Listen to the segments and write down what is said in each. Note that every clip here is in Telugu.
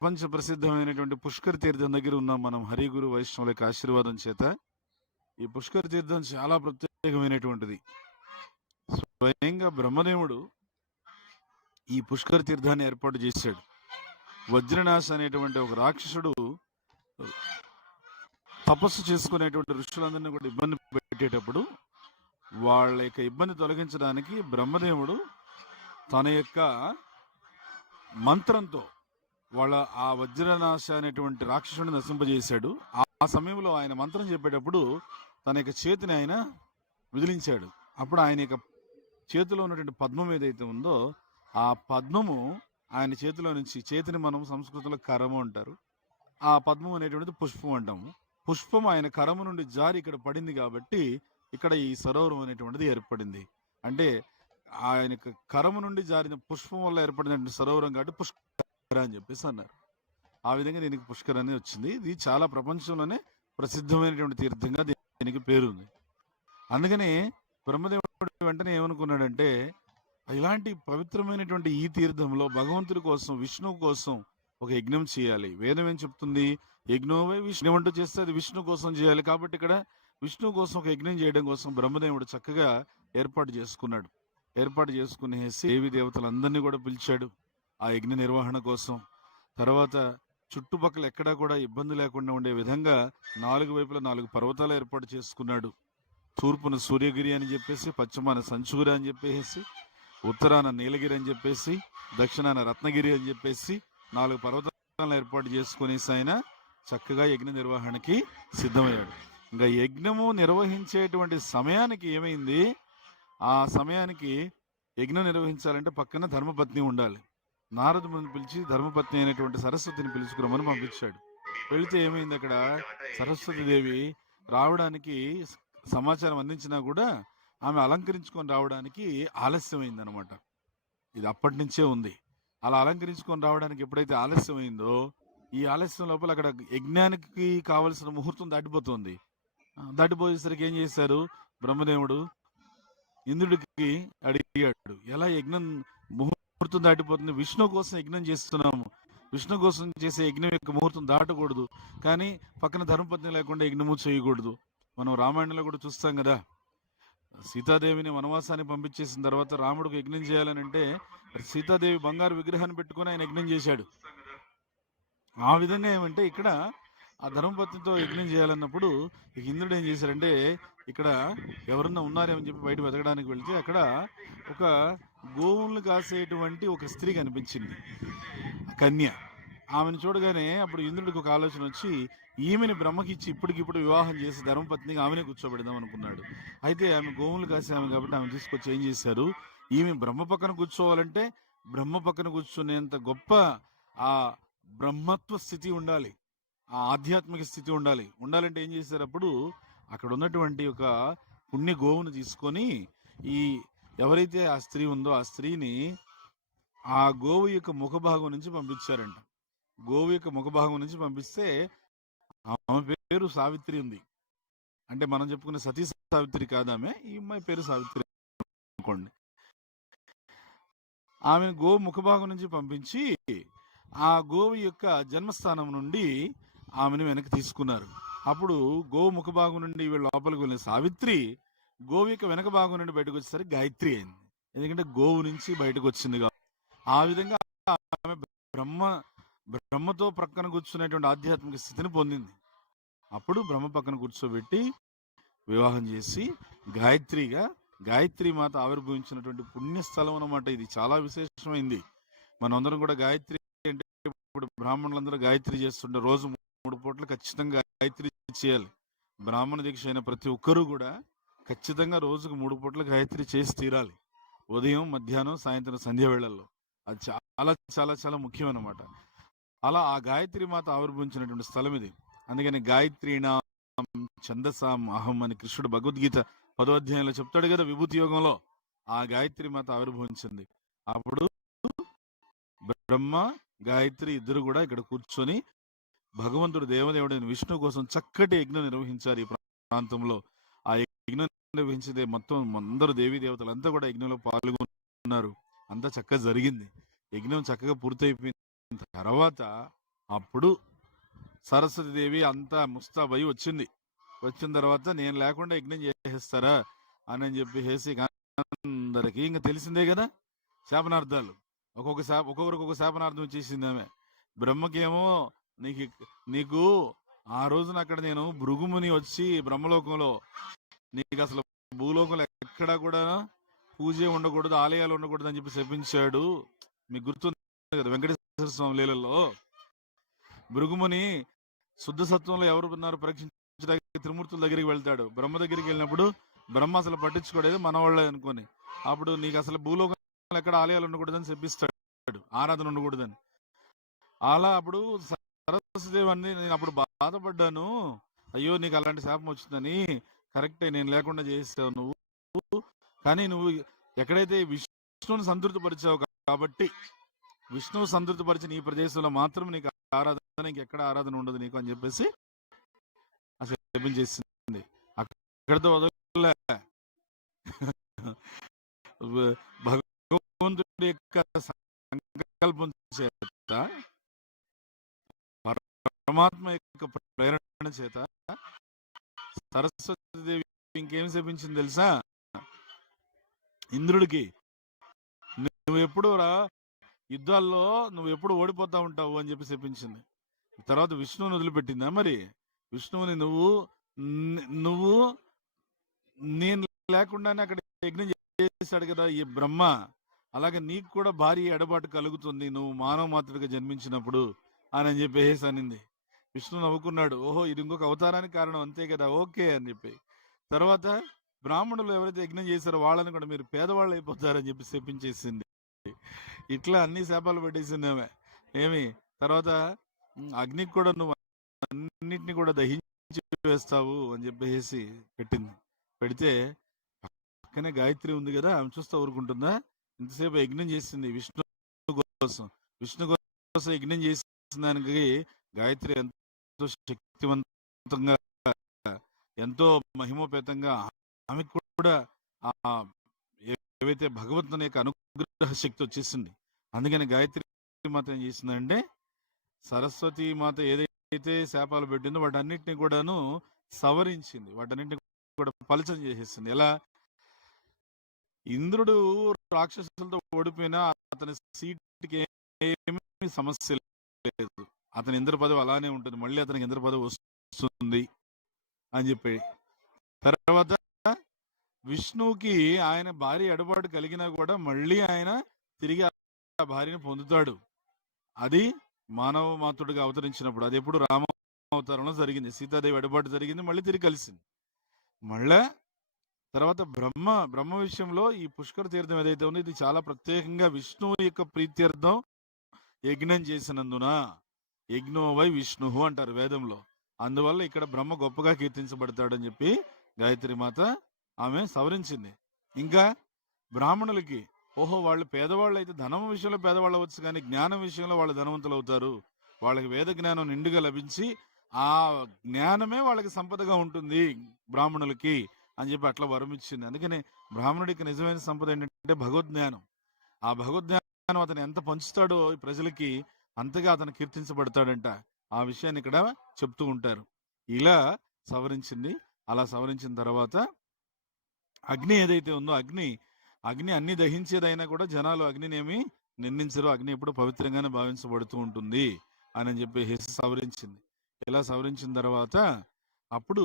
ప్రపంచ ప్రసిద్ధమైనటువంటి పుష్కర్ తీర్థం దగ్గర ఉన్నాం మనం హరిగురు వైష్ణవుల యొక్క ఆశీర్వాదం చేత ఈ పుష్కర్ తీర్థం చాలా ప్రత్యేకమైనటువంటిది స్వయంగా బ్రహ్మదేవుడు ఈ పుష్కర్ తీర్థాన్ని ఏర్పాటు చేశాడు వజ్రనాశ అనేటువంటి ఒక రాక్షసుడు తపస్సు చేసుకునేటువంటి ఋషులందరినీ కూడా ఇబ్బంది పెట్టేటప్పుడు వాళ్ళ యొక్క ఇబ్బంది తొలగించడానికి బ్రహ్మదేవుడు తన యొక్క మంత్రంతో వాళ్ళ ఆ వజ్రనాశ అనేటువంటి రాక్షసుని నశింపజేశాడు ఆ సమయంలో ఆయన మంత్రం చెప్పేటప్పుడు తన యొక్క చేతిని ఆయన విదిలించాడు అప్పుడు ఆయన యొక్క చేతిలో ఉన్నటువంటి పద్మం ఏదైతే ఉందో ఆ పద్మము ఆయన చేతిలో నుంచి చేతిని మనం సంస్కృతంలో కరము అంటారు ఆ పద్మం అనేటువంటిది పుష్పం అంటాము పుష్పం ఆయన కరము నుండి జారి ఇక్కడ పడింది కాబట్టి ఇక్కడ ఈ సరోవరం అనేటువంటిది ఏర్పడింది అంటే ఆయన కరము నుండి జారిన పుష్పం వల్ల ఏర్పడినటువంటి సరోవరం కాబట్టి పుష్ప అని చెప్పేసి అన్నారు ఆ విధంగా దీనికి పుష్కర్ అనేది వచ్చింది ఇది చాలా ప్రపంచంలోనే ప్రసిద్ధమైనటువంటి తీర్థంగా దీనికి పేరుంది అందుకని బ్రహ్మదేవుడు వెంటనే ఏమనుకున్నాడంటే ఇలాంటి పవిత్రమైనటువంటి ఈ తీర్థంలో భగవంతుడి కోసం విష్ణువు కోసం ఒక యజ్ఞం చేయాలి వేదం ఏం చెప్తుంది యజ్ఞమే విష్ణు అంటూ చేస్తే అది విష్ణు కోసం చేయాలి కాబట్టి ఇక్కడ విష్ణు కోసం ఒక యజ్ఞం చేయడం కోసం బ్రహ్మదేవుడు చక్కగా ఏర్పాటు చేసుకున్నాడు ఏర్పాటు చేసుకునేసి దేవి దేవతలందరినీ కూడా పిలిచాడు ఆ యజ్ఞ నిర్వహణ కోసం తర్వాత చుట్టుపక్కల ఎక్కడా కూడా ఇబ్బంది లేకుండా ఉండే విధంగా నాలుగు వైపుల నాలుగు పర్వతాలు ఏర్పాటు చేసుకున్నాడు తూర్పున సూర్యగిరి అని చెప్పేసి పశ్చిమాన సంచుగిరి అని చెప్పేసి ఉత్తరాన నీలగిరి అని చెప్పేసి దక్షిణాన రత్నగిరి అని చెప్పేసి నాలుగు పర్వతాలను ఏర్పాటు చేసుకునేసి ఆయన చక్కగా యజ్ఞ నిర్వహణకి సిద్ధమయ్యాడు ఇంకా యజ్ఞము నిర్వహించేటువంటి సమయానికి ఏమైంది ఆ సమయానికి యజ్ఞం నిర్వహించాలంటే పక్కన ధర్మపత్ని ఉండాలి ముందు పిలిచి ధర్మపత్ని అయినటువంటి సరస్వతిని పిలుచుకురమని పంపించాడు వెళితే ఏమైంది అక్కడ సరస్వతి దేవి రావడానికి సమాచారం అందించినా కూడా ఆమె అలంకరించుకొని రావడానికి ఆలస్యమైంది అనమాట ఇది అప్పటి నుంచే ఉంది అలా అలంకరించుకొని రావడానికి ఎప్పుడైతే ఆలస్యమైందో ఈ ఆలస్యం లోపల అక్కడ యజ్ఞానికి కావలసిన ముహూర్తం దాటిపోతుంది దాటిపోయేసరికి ఏం చేశారు బ్రహ్మదేవుడు ఇంద్రుడికి అడిగాడు ఎలా యజ్ఞం ముహూర్తం ముహూర్తం దాటిపోతుంది విష్ణు కోసం యజ్ఞం చేస్తున్నాము విష్ణు కోసం చేసే యజ్ఞం యొక్క ముహూర్తం దాటకూడదు కానీ పక్కన ధర్మపత్ని లేకుండా యజ్ఞము చేయకూడదు మనం రామాయణంలో కూడా చూస్తాం కదా సీతాదేవిని వనవాసాన్ని పంపించేసిన తర్వాత రాముడికి యజ్ఞం చేయాలని అంటే సీతాదేవి బంగారు విగ్రహాన్ని పెట్టుకుని ఆయన యజ్ఞం చేశాడు ఆ విధంగా ఏమంటే ఇక్కడ ఆ ధర్మపత్నితో యజ్ఞం చేయాలన్నప్పుడు ఇంద్రుడు ఏం చేశారంటే ఇక్కడ ఎవరన్నా ఉన్నారేమని చెప్పి బయట వెతకడానికి వెళితే అక్కడ ఒక గోవులను కాసేటువంటి ఒక స్త్రీ కనిపించింది కన్య ఆమెను చూడగానే అప్పుడు ఇంద్రుడికి ఒక ఆలోచన వచ్చి ఈమెని బ్రహ్మకిచ్చి ఇప్పటికిప్పుడు వివాహం చేసి ధర్మపత్నిగా ఆమెనే కూర్చోబెడదాం అనుకున్నాడు అయితే ఆమె గోవులు కాసామె కాబట్టి ఆమె తీసుకొచ్చి ఏం చేశారు ఈమె బ్రహ్మ పక్కన కూర్చోవాలంటే బ్రహ్మ పక్కన కూర్చునేంత గొప్ప ఆ బ్రహ్మత్వ స్థితి ఉండాలి ఆ ఆధ్యాత్మిక స్థితి ఉండాలి ఉండాలంటే ఏం చేశారు అప్పుడు అక్కడ ఉన్నటువంటి ఒక పుణ్య గోవును తీసుకొని ఈ ఎవరైతే ఆ స్త్రీ ఉందో ఆ స్త్రీని ఆ గోవు యొక్క ముఖభాగం నుంచి పంపించారంట గోవు యొక్క ముఖభాగం నుంచి పంపిస్తే ఆమె పేరు సావిత్రి ఉంది అంటే మనం చెప్పుకునే సతీ సావిత్రి కాదామే ఈ అమ్మాయి పేరు సావిత్రి అనుకోండి ఆమె గోవు ముఖభాగం నుంచి పంపించి ఆ గోవు యొక్క జన్మస్థానం నుండి ఆమెను వెనక్కి తీసుకున్నారు అప్పుడు గోవు ముఖభాగం నుండి వీళ్ళ లోపలికి వెళ్ళిన సావిత్రి గోవు యొక్క వెనక భాగం నుండి బయటకు వచ్చేసరికి గాయత్రి అయింది ఎందుకంటే గోవు నుంచి బయటకు వచ్చింది కాబట్టి ఆ విధంగా ఆమె బ్రహ్మ బ్రహ్మతో ప్రక్కన కూర్చునేటువంటి ఆధ్యాత్మిక స్థితిని పొందింది అప్పుడు బ్రహ్మ పక్కన కూర్చోబెట్టి వివాహం చేసి గాయత్రిగా గాయత్రి మాత ఆవిర్భవించినటువంటి పుణ్యస్థలం అనమాట ఇది చాలా విశేషమైంది మనందరం కూడా గాయత్రి అంటే ఇప్పుడు బ్రాహ్మణులందరూ గాయత్రి చేస్తుంటే రోజు మూడు పూటలు ఖచ్చితంగా గాయత్రి చేయాలి బ్రాహ్మణ దీక్ష అయిన ప్రతి ఒక్కరూ కూడా ఖచ్చితంగా రోజుకు మూడు పూట్ల గాయత్రి చేసి తీరాలి ఉదయం మధ్యాహ్నం సాయంత్రం సంధ్య వేళల్లో అది చాలా చాలా చాలా ముఖ్యమన్నమాట అలా ఆ గాయత్రి మాత ఆవిర్భవించినటువంటి స్థలం ఇది అందుకని గాయత్రీనా ఛందసాం అహం అని కృష్ణుడు భగవద్గీత పదో అధ్యాయంలో చెప్తాడు కదా విభూతి యోగంలో ఆ గాయత్రి మాత ఆవిర్భవించింది అప్పుడు బ్రహ్మ గాయత్రి ఇద్దరు కూడా ఇక్కడ కూర్చొని భగవంతుడు దేవదేవుడైన విష్ణు కోసం చక్కటి యజ్ఞం నిర్వహించారు ఈ ప్రాంతంలో ఆ యజ్ఞం నిర్వహించదే మొత్తం అందరు దేవీ దేవతలు అంతా కూడా యజ్ఞంలో పాల్గొన్నారు అంతా చక్కగా జరిగింది యజ్ఞం చక్కగా పూర్తయిపోయిన తర్వాత అప్పుడు సరస్వతి దేవి అంతా ముస్తాబై వచ్చింది వచ్చిన తర్వాత నేను లేకుండా యజ్ఞం చేసేస్తారా అని హేసి అందరికి ఇంకా తెలిసిందే కదా శాపనార్థాలు ఒక్కొక్క శాప ఒక్కొక్కరికి ఒక శాపనార్థం వచ్చేసింది ఆమె బ్రహ్మకేమో నీకు నీకు ఆ రోజున అక్కడ నేను భృగుముని వచ్చి బ్రహ్మలోకంలో నీకు అసలు భూలోకంలో ఎక్కడా కూడా పూజ ఉండకూడదు ఆలయాలు ఉండకూడదు అని చెప్పి శపించాడు మీకు గుర్తుంది కదా వెంకటేశ్వర స్వామి లీలలో భృగుముని శుద్ధ సత్వంలో ఎవరు ఉన్నారు పరీక్షించడానికి త్రిమూర్తుల దగ్గరికి వెళ్తాడు బ్రహ్మ దగ్గరికి వెళ్ళినప్పుడు బ్రహ్మ అసలు పట్టించుకోలేదు మనవాళ్ళే అనుకుని అప్పుడు నీకు అసలు భూలోకంలో ఎక్కడ ఆలయాలు ఉండకూడదని చెప్పిస్తాడు ఆరాధన ఉండకూడదని అలా అప్పుడు సరస్వతి అని నేను అప్పుడు బాధపడ్డాను అయ్యో నీకు అలాంటి శాపం వచ్చిందని కరెక్టే నేను లేకుండా చేసావు నువ్వు కానీ నువ్వు ఎక్కడైతే విష్ణువుని సంతృప్తిపరిచావు కాబట్టి విష్ణువు సంతృప్తిపరిచిన ఈ ప్రదేశంలో మాత్రం నీకు ఆరాధన ఎక్కడ ఆరాధన ఉండదు నీకు అని చెప్పేసి అసలు చేసింది అక్కడితో వదలలే భగవంతుడి యొక్క సంకల్పం చేత పరమాత్మ యొక్క ప్రేరణ చేత సరస్వతిదేవి ఇంకేం చెప్పించింది తెలుసా ఇంద్రుడికి నువ్వు ఎప్పుడు రా యుద్ధాల్లో నువ్వు ఎప్పుడు ఓడిపోతా ఉంటావు అని చెప్పి చెప్పించింది తర్వాత విష్ణువుని వదిలిపెట్టిందా మరి విష్ణువుని నువ్వు నువ్వు నేను లేకుండానే అక్కడ యజ్ఞం చేశాడు కదా ఈ బ్రహ్మ అలాగే నీకు కూడా భారీ ఎడబాటు కలుగుతుంది నువ్వు మానవ మాత్రుడిగా జన్మించినప్పుడు అని చెప్పేసి అనింది విష్ణు నవ్వుకున్నాడు ఓహో ఇది ఇంకొక అవతారానికి కారణం అంతే కదా ఓకే అని చెప్పి తర్వాత బ్రాహ్మణులు ఎవరైతే యజ్ఞం చేశారో వాళ్ళని కూడా మీరు పేదవాళ్ళు అయిపోతారని చెప్పి శపించేసింది ఇట్లా అన్ని శాపాలు పట్టేసింది ఆమె ఏమి తర్వాత అగ్నికి కూడా నువ్వు అన్నిటిని కూడా దహించి వేస్తావు అని చెప్పేసి పెట్టింది పెడితే పక్కనే గాయత్రి ఉంది కదా ఆమె చూస్తా ఊరుకుంటుందా ఇంతసేపు యజ్ఞం చేసింది విష్ణు కోసం విష్ణు కోసం యజ్ఞం చేసిన దానికి గాయత్రి ఎంత ఎంతో శక్తివంతంగా ఎంతో మహిమోపేతంగా ఆమెకు కూడా ఆ ఏవైతే భగవంతుని యొక్క అనుగ్రహ శక్తి వచ్చేసింది అందుకని గాయత్రి మాత ఏం చేసిందంటే సరస్వతి మాత ఏదైతే శాపాలు పెట్టిందో వాటన్నిటిని కూడాను సవరించింది వాటన్నిటిని కూడా పలచం చేసేసింది ఎలా ఇంద్రుడు రాక్షసులతో ఓడిపోయినా అతని సీట్కి ఏమీ సమస్య లేదు అతని ఇంద్ర పదవి అలానే ఉంటుంది మళ్ళీ అతనికి ఇంద్ర పదవి వస్తుంది అని చెప్పి తర్వాత విష్ణువుకి ఆయన భార్య ఎడబాటు కలిగినా కూడా మళ్ళీ ఆయన తిరిగి ఆ భార్యను పొందుతాడు అది మానవ మాతృడిగా అవతరించినప్పుడు అది ఎప్పుడు రామ అవతారంలో జరిగింది సీతాదేవి ఎడబాటు జరిగింది మళ్ళీ తిరిగి కలిసింది మళ్ళా తర్వాత బ్రహ్మ బ్రహ్మ విషయంలో ఈ పుష్కర తీర్థం ఏదైతే ఉందో ఇది చాలా ప్రత్యేకంగా విష్ణువు యొక్క ప్రీత్యర్థం యజ్ఞం చేసినందున యజ్ఞోవై విష్ణు అంటారు వేదంలో అందువల్ల ఇక్కడ బ్రహ్మ గొప్పగా కీర్తించబడతాడని చెప్పి గాయత్రి మాత ఆమె సవరించింది ఇంకా బ్రాహ్మణులకి ఓహో వాళ్ళు పేదవాళ్ళు అయితే ధనం విషయంలో పేదవాళ్ళు అవ్వచ్చు కానీ జ్ఞానం విషయంలో వాళ్ళు ధనవంతులు అవుతారు వాళ్ళకి వేద జ్ఞానం నిండుగా లభించి ఆ జ్ఞానమే వాళ్ళకి సంపదగా ఉంటుంది బ్రాహ్మణులకి అని చెప్పి అట్లా వరం ఇచ్చింది అందుకని బ్రాహ్మణుడికి నిజమైన సంపద ఏంటంటే భగవద్జ్ఞానం ఆ భగవద్జ్ఞానం అతను ఎంత పంచుతాడో ప్రజలకి అంతగా అతను కీర్తించబడతాడంట ఆ విషయాన్ని ఇక్కడ చెప్తూ ఉంటారు ఇలా సవరించింది అలా సవరించిన తర్వాత అగ్ని ఏదైతే ఉందో అగ్ని అగ్ని అన్ని దహించేదైనా కూడా జనాలు అగ్నినేమి నిందించరు అగ్ని ఎప్పుడు పవిత్రంగానే భావించబడుతూ ఉంటుంది అని చెప్పి హెస్ సవరించింది ఇలా సవరించిన తర్వాత అప్పుడు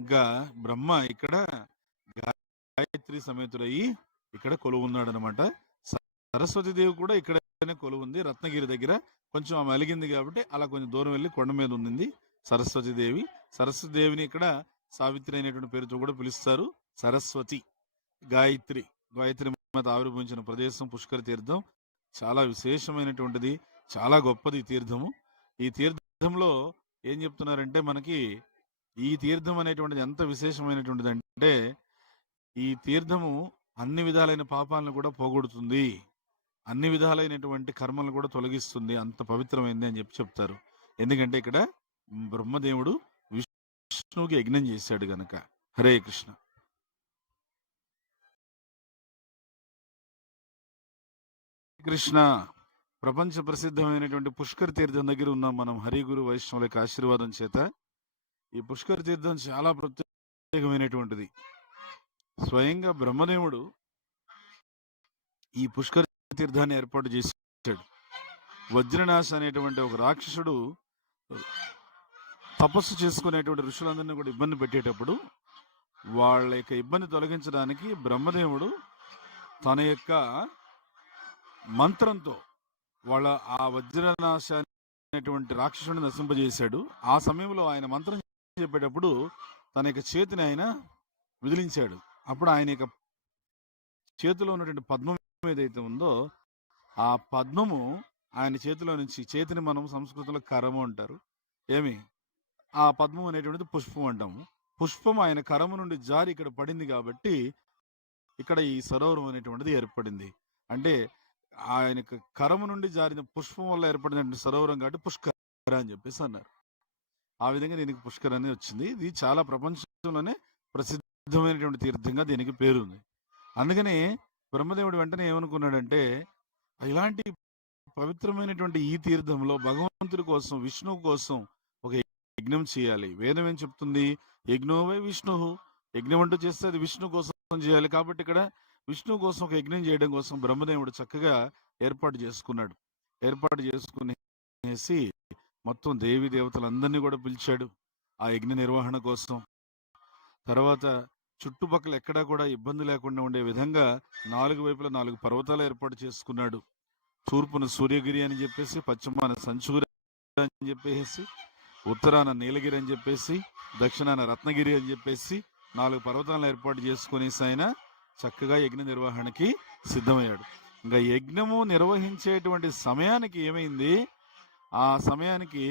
ఇంకా బ్రహ్మ ఇక్కడ గాయత్రి సమేతుడయి ఇక్కడ కొలువున్నాడు అనమాట సరస్వతి దేవి కూడా ఇక్కడ కొలువు ఉంది రత్నగిరి దగ్గర కొంచెం ఆమె అలిగింది కాబట్టి అలా కొంచెం దూరం వెళ్ళి కొండ మీద ఉంది సరస్వతి దేవి సరస్వతి దేవిని ఇక్కడ సావిత్రి అనేటువంటి పేరుతో కూడా పిలుస్తారు సరస్వతి గాయత్రి గాయత్రి మాత ఆవిర్భవించిన ప్రదేశం పుష్కర తీర్థం చాలా విశేషమైనటువంటిది చాలా గొప్పది ఈ తీర్థము ఈ తీర్థంలో ఏం చెప్తున్నారంటే మనకి ఈ తీర్థం అనేటువంటిది ఎంత విశేషమైనటువంటిది అంటే ఈ తీర్థము అన్ని విధాలైన పాపాలను కూడా పోగొడుతుంది అన్ని విధాలైనటువంటి కర్మలు కూడా తొలగిస్తుంది అంత పవిత్రమైంది అని చెప్పి చెప్తారు ఎందుకంటే ఇక్కడ బ్రహ్మదేవుడు విష్ణువుకి యజ్ఞం చేశాడు గనక హరే కృష్ణ కృష్ణ ప్రపంచ ప్రసిద్ధమైనటువంటి పుష్కర్ తీర్థం దగ్గర ఉన్నాం మనం గురు వైష్ణవుల యొక్క ఆశీర్వాదం చేత ఈ పుష్కర్ తీర్థం చాలా ప్రత్యేకమైనటువంటిది స్వయంగా బ్రహ్మదేవుడు ఈ పుష్కర్ తీర్థాన్ని ఏర్పాటు చేశాడు వజ్రనాశ అనేటువంటి ఒక రాక్షసుడు తపస్సు చేసుకునేటువంటి ఋషులందరినీ కూడా ఇబ్బంది పెట్టేటప్పుడు వాళ్ళ యొక్క ఇబ్బంది తొలగించడానికి బ్రహ్మదేవుడు తన యొక్క మంత్రంతో వాళ్ళ ఆ వజ్రనాశ అనేటువంటి రాక్షసుడిని నశింపజేశాడు ఆ సమయంలో ఆయన మంత్రం చెప్పేటప్పుడు తన యొక్క చేతిని ఆయన విదిలించాడు అప్పుడు ఆయన యొక్క చేతిలో ఉన్నటువంటి పద్మం ఏదైతే ఉందో ఆ పద్మము ఆయన చేతిలో నుంచి చేతిని మనం సంస్కృతంలో కరము అంటారు ఏమి ఆ పద్మం అనేటువంటిది పుష్పం అంటాము పుష్పం ఆయన కరము నుండి జారి ఇక్కడ పడింది కాబట్టి ఇక్కడ ఈ సరోవరం అనేటువంటిది ఏర్పడింది అంటే ఆయన కరము నుండి జారిన పుష్పం వల్ల ఏర్పడినటువంటి సరోవరం కాబట్టి పుష్కర అని చెప్పేసి అన్నారు ఆ విధంగా దీనికి పుష్కర అనేది వచ్చింది ఇది చాలా ప్రపంచంలోనే ప్రసిద్ధమైనటువంటి తీర్థంగా దీనికి పేరుంది అందుకని బ్రహ్మదేవుడు వెంటనే ఏమనుకున్నాడంటే ఇలాంటి పవిత్రమైనటువంటి ఈ తీర్థంలో భగవంతుడి కోసం విష్ణువు కోసం ఒక యజ్ఞం చేయాలి వేదం ఏం చెప్తుంది యజ్ఞోవై విష్ణువు యజ్ఞం అంటూ చేస్తే అది విష్ణు కోసం చేయాలి కాబట్టి ఇక్కడ విష్ణు కోసం ఒక యజ్ఞం చేయడం కోసం బ్రహ్మదేవుడు చక్కగా ఏర్పాటు చేసుకున్నాడు ఏర్పాటు చేసుకునేసి మొత్తం దేవి దేవతలందరినీ కూడా పిలిచాడు ఆ యజ్ఞ నిర్వహణ కోసం తర్వాత చుట్టుపక్కల ఎక్కడా కూడా ఇబ్బంది లేకుండా ఉండే విధంగా నాలుగు వైపుల నాలుగు పర్వతాలు ఏర్పాటు చేసుకున్నాడు తూర్పున సూర్యగిరి అని చెప్పేసి పశ్చిమాన సంచుగిరి అని చెప్పేసి ఉత్తరాన నీలగిరి అని చెప్పేసి దక్షిణాన రత్నగిరి అని చెప్పేసి నాలుగు పర్వతాలను ఏర్పాటు చేసుకునేసి ఆయన చక్కగా యజ్ఞ నిర్వహణకి సిద్ధమయ్యాడు ఇంకా యజ్ఞము నిర్వహించేటువంటి సమయానికి ఏమైంది ఆ సమయానికి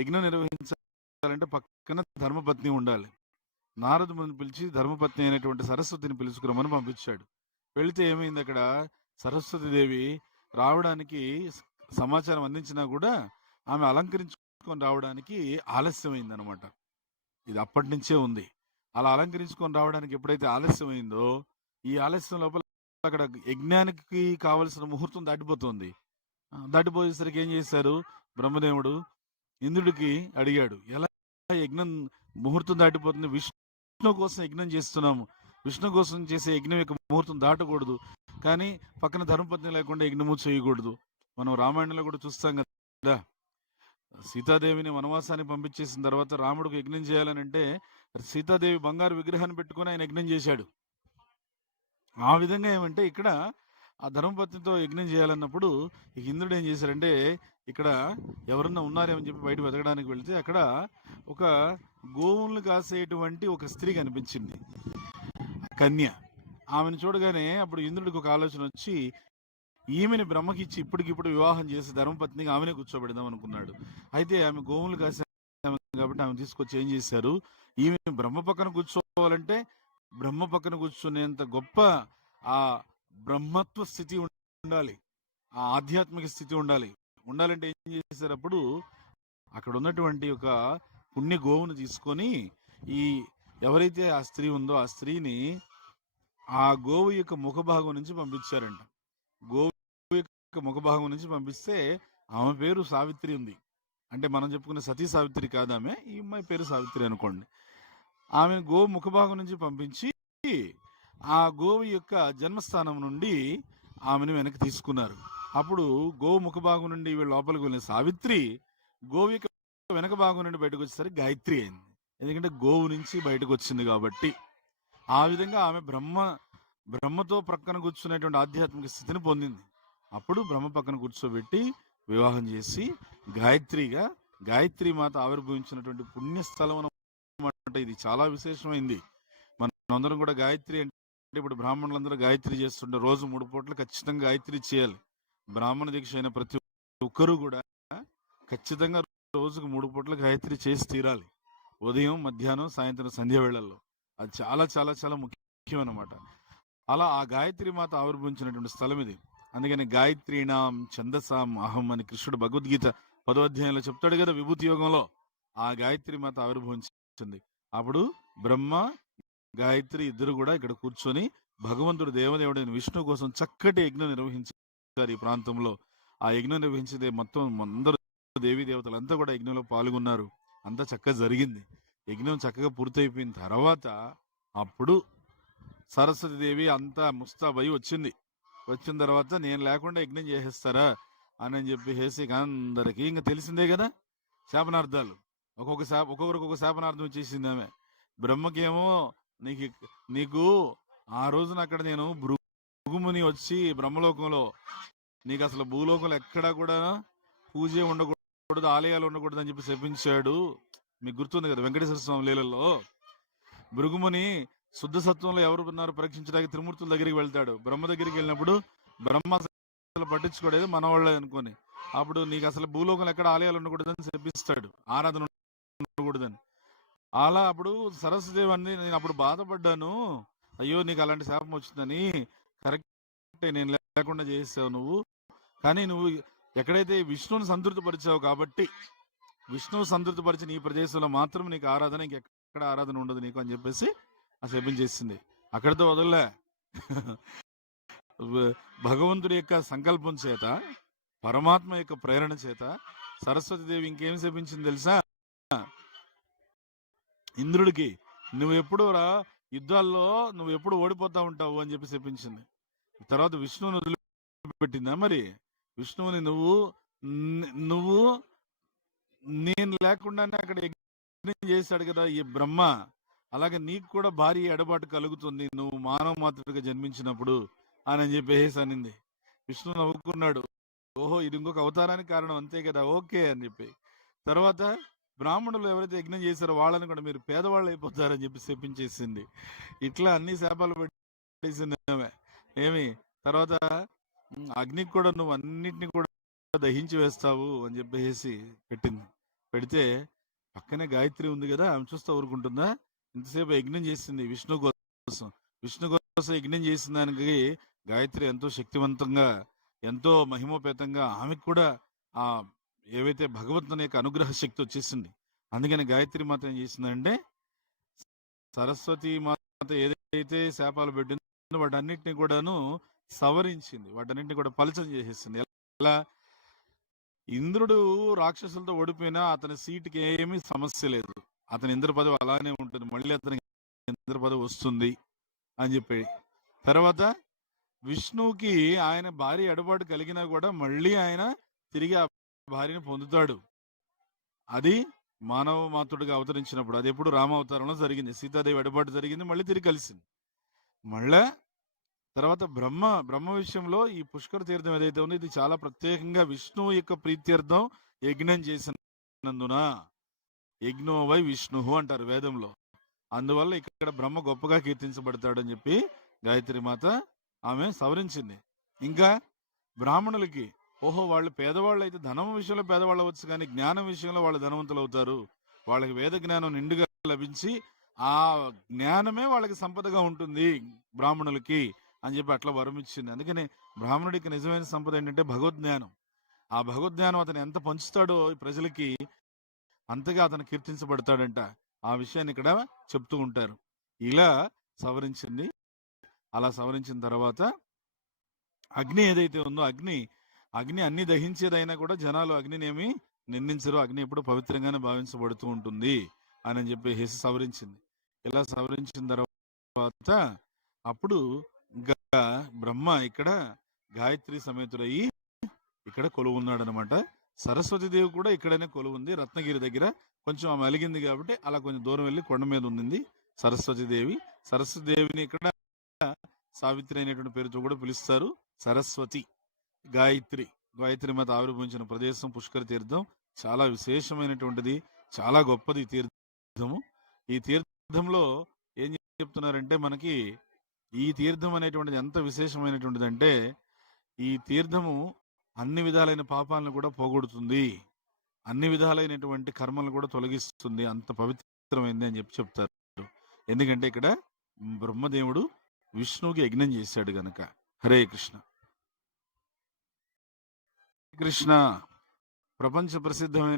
యజ్ఞం నిర్వహించాలంటే పక్కన ధర్మపత్ని ఉండాలి నారదుని పిలిచి ధర్మపత్ని అయినటువంటి సరస్వతిని పిలుచుకురమని పంపించాడు వెళితే ఏమైంది అక్కడ సరస్వతి దేవి రావడానికి సమాచారం అందించినా కూడా ఆమె అలంకరించుకొని రావడానికి ఆలస్యమైంది అనమాట ఇది అప్పటి నుంచే ఉంది అలా అలంకరించుకొని రావడానికి ఎప్పుడైతే ఆలస్యమైందో ఈ ఆలస్యం లోపల అక్కడ యజ్ఞానికి కావలసిన ముహూర్తం దాటిపోతుంది దాటిపోయేసరికి ఏం చేశారు బ్రహ్మదేవుడు ఇంద్రుడికి అడిగాడు ఎలా యజ్ఞం ముహూర్తం దాటిపోతుంది విష్ణు విష్ణు కోసం యజ్ఞం చేస్తున్నాము విష్ణు కోసం చేసే యజ్ఞం యొక్క ముహూర్తం దాటకూడదు కానీ పక్కన ధర్మపత్ని లేకుండా యజ్ఞము చేయకూడదు మనం రామాయణంలో కూడా చూస్తాం కదా సీతాదేవిని వనవాసాన్ని పంపించేసిన తర్వాత రాముడికి యజ్ఞం చేయాలని అంటే సీతాదేవి బంగారు విగ్రహాన్ని పెట్టుకుని ఆయన యజ్ఞం చేశాడు ఆ విధంగా ఏమంటే ఇక్కడ ఆ ధర్మపత్నితో యజ్ఞం చేయాలన్నప్పుడు ఈ ఇంద్రుడు ఏం చేశారంటే ఇక్కడ ఎవరన్నా ఉన్నారేమని చెప్పి బయట వెతకడానికి వెళితే అక్కడ ఒక గోవులను కాసేటువంటి ఒక స్త్రీ కనిపించింది కన్య ఆమెను చూడగానే అప్పుడు ఇంద్రుడికి ఒక ఆలోచన వచ్చి ఈమెని బ్రహ్మకిచ్చి ఇప్పటికిప్పుడు వివాహం చేసి ధర్మపత్నికి ఆమెనే కూర్చోబెడదాం అనుకున్నాడు అయితే ఆమె గోవులు కాసే కాబట్టి ఆమె తీసుకొచ్చి ఏం చేశారు ఈమె బ్రహ్మ పక్కన కూర్చోవాలంటే బ్రహ్మ పక్కన కూర్చునేంత గొప్ప ఆ బ్రహ్మత్వ స్థితి ఉండాలి ఆ ఆధ్యాత్మిక స్థితి ఉండాలి ఉండాలంటే ఏం చేసేటప్పుడు అక్కడ ఉన్నటువంటి ఒక పుణ్య గోవును తీసుకొని ఈ ఎవరైతే ఆ స్త్రీ ఉందో ఆ స్త్రీని ఆ గోవు యొక్క ముఖభాగం నుంచి పంపించారంట గోవు యొక్క ముఖభాగం నుంచి పంపిస్తే ఆమె పేరు సావిత్రి ఉంది అంటే మనం చెప్పుకునే సతీ సావిత్రి కాదు ఆమె ఈ అమ్మాయి పేరు సావిత్రి అనుకోండి ఆమె గో ముఖభాగం నుంచి పంపించి ఆ గోవు యొక్క జన్మస్థానం నుండి ఆమెను వెనక్కి తీసుకున్నారు అప్పుడు గోవు ముఖ భాగం నుండి వీళ్ళ లోపలికి వెళ్ళిన సావిత్రి గోవు యొక్క వెనక భాగం నుండి బయటకు వచ్చేసరికి గాయత్రి అయింది ఎందుకంటే గోవు నుంచి బయటకు వచ్చింది కాబట్టి ఆ విధంగా ఆమె బ్రహ్మ బ్రహ్మతో ప్రక్కన కూర్చునేటువంటి ఆధ్యాత్మిక స్థితిని పొందింది అప్పుడు బ్రహ్మ పక్కన కూర్చోబెట్టి వివాహం చేసి గాయత్రిగా గాయత్రి మాత ఆవిర్భవించినటువంటి పుణ్యస్థలం అన్నమాట ఇది చాలా విశేషమైంది మన అందరం కూడా గాయత్రి అంటే ఇప్పుడు బ్రాహ్మణులందరూ గాయత్రి చేస్తుంటే రోజు మూడు పూటలు ఖచ్చితంగా గాయత్రి చేయాలి బ్రాహ్మణ దీక్ష అయిన ప్రతి ఒక్కరూ కూడా ఖచ్చితంగా రోజుకు మూడు పూటలు గాయత్రి చేసి తీరాలి ఉదయం మధ్యాహ్నం సాయంత్రం సంధ్య వేళల్లో అది చాలా చాలా చాలా ముఖ్యం అనమాట అలా ఆ గాయత్రి మాత ఆవిర్భవించినటువంటి స్థలం ఇది అందుకని గాయత్రీనాం ఛందసాం అహం అని కృష్ణుడు భగవద్గీత పదో అధ్యాయంలో చెప్తాడు కదా విభూతి యోగంలో ఆ గాయత్రి మాత ఆవిర్భవించింది అప్పుడు బ్రహ్మ గాయత్రి ఇద్దరు కూడా ఇక్కడ కూర్చొని భగవంతుడు దేవదేవుడైన విష్ణు కోసం చక్కటి యజ్ఞం నిర్వహించారు ఈ ప్రాంతంలో ఆ యజ్ఞం నిర్వహించితే మొత్తం అందరూ దేవీ దేవతలంతా కూడా యజ్ఞంలో పాల్గొన్నారు అంతా చక్కగా జరిగింది యజ్ఞం చక్కగా పూర్తయిపోయిన తర్వాత అప్పుడు సరస్వతీదేవి అంతా ముస్తాబయి వచ్చింది వచ్చిన తర్వాత నేను లేకుండా యజ్ఞం చేసేస్తారా అని చెప్పి హేసి అందరికీ ఇంకా తెలిసిందే కదా శాపనార్థాలు ఒక్కొక్క శాప ఒక్కొక్కరికి ఒక శాపనార్థం చేసిందామే ఆమె బ్రహ్మకేమో నీకు నీకు ఆ రోజున అక్కడ నేను భృగుముని వచ్చి బ్రహ్మలోకంలో నీకు అసలు భూలోకంలో ఎక్కడా కూడా పూజ ఉండకూడదు ఆలయాలు ఉండకూడదు అని చెప్పి చెప్పించాడు మీకు గుర్తుంది కదా వెంకటేశ్వర స్వామి లీలలో భృగుముని శుద్ధ సత్వంలో ఎవరు ఉన్నారు పరీక్షించడానికి త్రిమూర్తుల దగ్గరికి వెళ్తాడు బ్రహ్మ దగ్గరికి వెళ్ళినప్పుడు బ్రహ్మ పట్టించుకోలేదు మన వాళ్ళే అనుకొని అప్పుడు నీకు అసలు భూలోకంలో ఎక్కడ ఆలయాలు ఉండకూడదని చెప్పిస్తాడు ఆరాధన ఉండకూడదని అలా అప్పుడు సరస్వదేవి అని నేను అప్పుడు బాధపడ్డాను అయ్యో నీకు అలాంటి శాపం వచ్చిందని కరెక్ట్ నేను లేకుండా చేసావు నువ్వు కానీ నువ్వు ఎక్కడైతే విష్ణువుని సంతృప్తిపరిచావు కాబట్టి విష్ణువు సంతృప్తిపరిచి నీ ప్రదేశంలో మాత్రం నీకు ఆరాధన ఇంకెక్కడ ఆరాధన ఉండదు నీకు అని చెప్పేసి ఆ శపం చేసింది అక్కడితో వదలలే భగవంతుడి యొక్క సంకల్పం చేత పరమాత్మ యొక్క ప్రేరణ చేత సరస్వతిదేవి ఇంకేం శపించింది తెలుసా ఇంద్రుడికి నువ్వు ఎప్పుడు రా యుద్ధాల్లో నువ్వు ఎప్పుడు ఓడిపోతా ఉంటావు అని చెప్పి చెప్పించింది తర్వాత విష్ణువుని వదిలిపెట్టిందా మరి విష్ణువుని నువ్వు నువ్వు నేను లేకుండానే అక్కడ యజ్ఞం చేశాడు కదా ఈ బ్రహ్మ అలాగే నీకు కూడా భారీ ఎడబాటు కలుగుతుంది నువ్వు మానవ మాతృగా జన్మించినప్పుడు అని చెప్పేసి అనింది విష్ణు నవ్వుకున్నాడు ఓహో ఇది ఇంకొక అవతారానికి కారణం అంతే కదా ఓకే అని చెప్పి తర్వాత బ్రాహ్మణులు ఎవరైతే యజ్ఞం చేశారో వాళ్ళని కూడా మీరు పేదవాళ్ళు అయిపోతారని చెప్పి చెప్పించేసింది ఇట్లా అన్ని శాపాలు పెట్టేసింది ఏమి తర్వాత అగ్నికి కూడా నువ్వు అన్నిటిని కూడా దహించి వేస్తావు అని చెప్పేసి పెట్టింది పెడితే పక్కనే గాయత్రి ఉంది కదా ఆమె చూస్తా ఊరుకుంటుందా ఇంతసేపు యజ్ఞం చేసింది విష్ణు కోసం విష్ణు కోసం యజ్ఞం చేసిన దానికి గాయత్రి ఎంతో శక్తివంతంగా ఎంతో మహిమోపేతంగా ఆమెకు కూడా ఆ ఏవైతే భగవంతుని యొక్క అనుగ్రహ శక్తి వచ్చేసింది అందుకని గాయత్రి మాత ఏం చేసిందంటే సరస్వతి మాత ఏదైతే శాపాలు పెట్టిందో వాటన్నిటిని కూడాను సవరించింది వాటన్నిటిని కూడా పలచం చేసేసింది ఎలా ఇంద్రుడు రాక్షసులతో ఓడిపోయినా అతని సీటుకి ఏమీ సమస్య లేదు అతని ఇంద్ర పదవి అలానే ఉంటుంది మళ్ళీ అతనికి ఇంద్ర పదవి వస్తుంది అని చెప్పి తర్వాత విష్ణువుకి ఆయన భారీ అడుబాటు కలిగినా కూడా మళ్ళీ ఆయన తిరిగి భార్యను పొందుతాడు అది మానవ మాతృడిగా అవతరించినప్పుడు అది ఎప్పుడు రామావతారంలో జరిగింది సీతాదేవి ఎడబాటు జరిగింది మళ్ళీ తిరిగి కలిసింది మళ్ళా తర్వాత బ్రహ్మ బ్రహ్మ విషయంలో ఈ పుష్కర తీర్థం ఏదైతే ఉందో ఇది చాలా ప్రత్యేకంగా విష్ణువు యొక్క ప్రీత్యర్థం యజ్ఞం చేసినందున వై విష్ణు అంటారు వేదంలో అందువల్ల ఇక్కడ బ్రహ్మ గొప్పగా కీర్తించబడతాడని చెప్పి గాయత్రి మాత ఆమె సవరించింది ఇంకా బ్రాహ్మణులకి ఓహో వాళ్ళు పేదవాళ్ళు అయితే ధనం విషయంలో పేదవాళ్ళు అవ్వచ్చు కానీ జ్ఞానం విషయంలో వాళ్ళు ధనవంతులు అవుతారు వాళ్ళకి వేద జ్ఞానం నిండుగా లభించి ఆ జ్ఞానమే వాళ్ళకి సంపదగా ఉంటుంది బ్రాహ్మణులకి అని చెప్పి అట్లా వరం ఇచ్చింది అందుకని బ్రాహ్మణుడికి నిజమైన సంపద ఏంటంటే భగవద్జ్ఞానం ఆ భగవద్జ్ఞానం అతను ఎంత పంచుతాడో ఈ ప్రజలకి అంతగా అతను కీర్తించబడతాడంట ఆ విషయాన్ని ఇక్కడ చెప్తూ ఉంటారు ఇలా సవరించింది అలా సవరించిన తర్వాత అగ్ని ఏదైతే ఉందో అగ్ని అగ్ని అన్ని దహించేదైనా కూడా జనాలు అగ్నినేమి నిందించరు అగ్ని ఎప్పుడు పవిత్రంగానే భావించబడుతూ ఉంటుంది అని చెప్పి హెస్ సవరించింది ఇలా సవరించిన తర్వాత అప్పుడు బ్రహ్మ ఇక్కడ గాయత్రి సమేతుడయి ఇక్కడ కొలువున్నాడు అనమాట దేవి కూడా ఇక్కడనే కొలువుంది రత్నగిరి దగ్గర కొంచెం ఆమె అలిగింది కాబట్టి అలా కొంచెం దూరం వెళ్ళి కొండ మీద ఉంది సరస్వతి దేవి సరస్వతి దేవిని ఇక్కడ సావిత్రి అనేటువంటి పేరుతో కూడా పిలుస్తారు సరస్వతి గాయత్రి గాయత్రి మాత ఆవిర్భవించిన ప్రదేశం పుష్కర తీర్థం చాలా విశేషమైనటువంటిది చాలా గొప్పది తీర్థము ఈ తీర్థంలో ఏం చెప్తున్నారంటే మనకి ఈ తీర్థం అనేటువంటిది ఎంత విశేషమైనటువంటిది అంటే ఈ తీర్థము అన్ని విధాలైన పాపాలను కూడా పోగొడుతుంది అన్ని విధాలైనటువంటి కర్మలను కూడా తొలగిస్తుంది అంత పవిత్రమైంది అని చెప్పి చెప్తారు ఎందుకంటే ఇక్కడ బ్రహ్మదేవుడు విష్ణువుకి యజ్ఞం చేశాడు గనక హరే కృష్ణ कृष्ण प्रपंच प्रसिद्ध